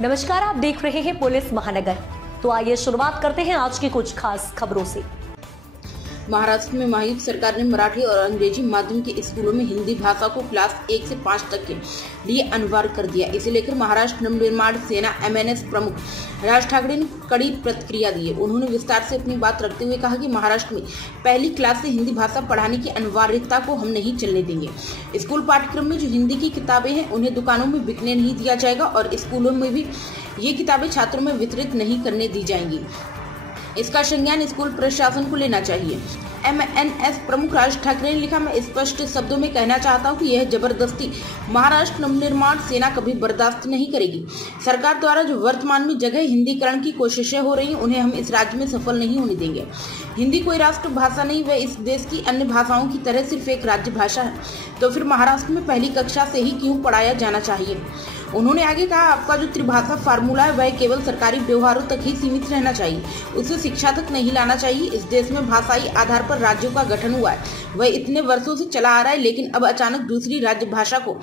नमस्कार, आप देख रहे हैं पुलिस महानगर। तो आइए शुरुआत करते हैं आज की कुछ खास खबरों से। महाराष्ट्र में महायुति सरकार ने मराठी और अंग्रेजी माध्यम के स्कूलों में हिंदी भाषा को क्लास 1 से 5 तक के लिए अनिवार्य कर दिया। इसे लेकर महाराष्ट्र नवनिर्माण सेना MNS प्रमुख राज ठाकरे ने कड़ी प्रतिक्रिया दी है। उन्होंने विस्तार से अपनी बात रखते हुए कहा कि महाराष्ट्र में पहली क्लास से हिंदी भाषा पढ़ाने की अनिवार्यता को हम नहीं चलने देंगे। स्कूल पाठ्यक्रम में जो हिंदी की किताबें हैं उन्हें दुकानों में बिकने नहीं दिया जाएगा और स्कूलों में भी ये किताबें छात्रों में वितरित नहीं करने दी जाएंगी। इसका संज्ञान स्कूल प्रशासन को लेना चाहिए। MNS प्रमुख राज ठाकरे ने लिखा, मैं स्पष्ट शब्दों में कहना चाहता हूं कि यह जबरदस्ती महाराष्ट्र नवनिर्माण सेना कभी बर्दाश्त नहीं करेगी। सरकार द्वारा जो वर्तमान में जगह हिंदीकरण की कोशिशें हो रही हैं उन्हें हम इस राज्य में सफल नहीं होने देंगे। हिंदी कोई राष्ट्र भाषा नहीं, वह इस देश की अन्य भाषाओं की तरह सिर्फ एक राज्य भाषा है। तो फिर महाराष्ट्र में पहली कक्षा से ही क्यों पढ़ाया जाना चाहिए। उन्होंने आगे कहा, आपका जो त्रिभाषा फार्मूला है वह केवल सरकारी व्यवहारों तक ही सीमित रहना चाहिए, उसे शिक्षा तक नहीं लाना चाहिए। इस देश में भाषाई आधार पर राज्यों का गठन हुआ है, वह इतने वर्षों से चला आ रहा है, लेकिन अब अचानक दूसरी राज्य भाषा को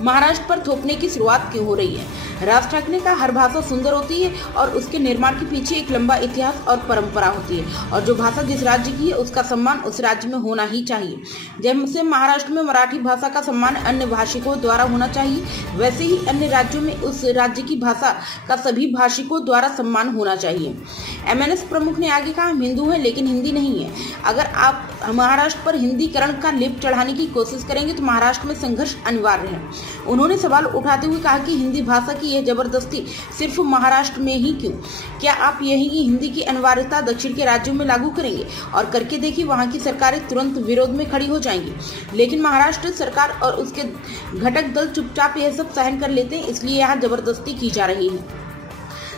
महाराष्ट्र पर थोपने की शुरुआत क्यों हो रही है। राज ठाकरे ने कहा, हर भाषा सुंदर होती है और उसके निर्माण के पीछे एक लंबा इतिहास और परंपरा होती है और जो भाषा जिस राज्य की है उसका सम्मान उस राज्य में होना ही चाहिए। जैसे महाराष्ट्र में मराठी भाषा का सम्मान अन्य भाषिकों द्वारा होना चाहिए, वैसे ही अन्य राज्यों में उस राज्य की भाषा का सभी भाषिकों द्वारा सम्मान होना चाहिए। MNS प्रमुख ने आगे कहा, हम हिंदू हैं लेकिन हिंदी नहीं है। अगर आप महाराष्ट्र पर हिंदीकरण का लेप चढ़ाने की कोशिश करेंगे तो महाराष्ट्र में संघर्ष अनिवार्य है। उन्होंने सवाल उठाते हुए कहा कि हिंदी भाषा की यह जबरदस्ती सिर्फ महाराष्ट्र में ही क्यों? क्या आप यही हिंदी की अनिवार्यता दक्षिण के राज्यों में लागू करेंगे और करके देखिए वहां की सरकारें तुरंत विरोध में खड़ी हो जाएंगी। लेकिन महाराष्ट्र सरकार और उसके घटक दल चुपचाप यह सब सहन कर लेते हैं, इसलिए यहाँ जबरदस्ती की जा रही है।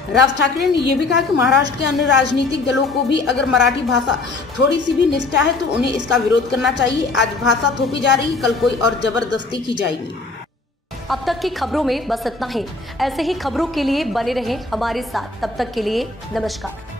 राज ठाकरे ने यह भी कहा कि महाराष्ट्र के अन्य राजनीतिक दलों को भी अगर मराठी भाषा थोड़ी सी भी निष्ठा है तो उन्हें इसका विरोध करना चाहिए। आज भाषा थोपी जा रही, कल कोई और जबरदस्ती की जाएगी। अब तक की खबरों में बस इतना ही। ऐसे ही खबरों के लिए बने रहें हमारे साथ। तब तक के लिए नमस्कार।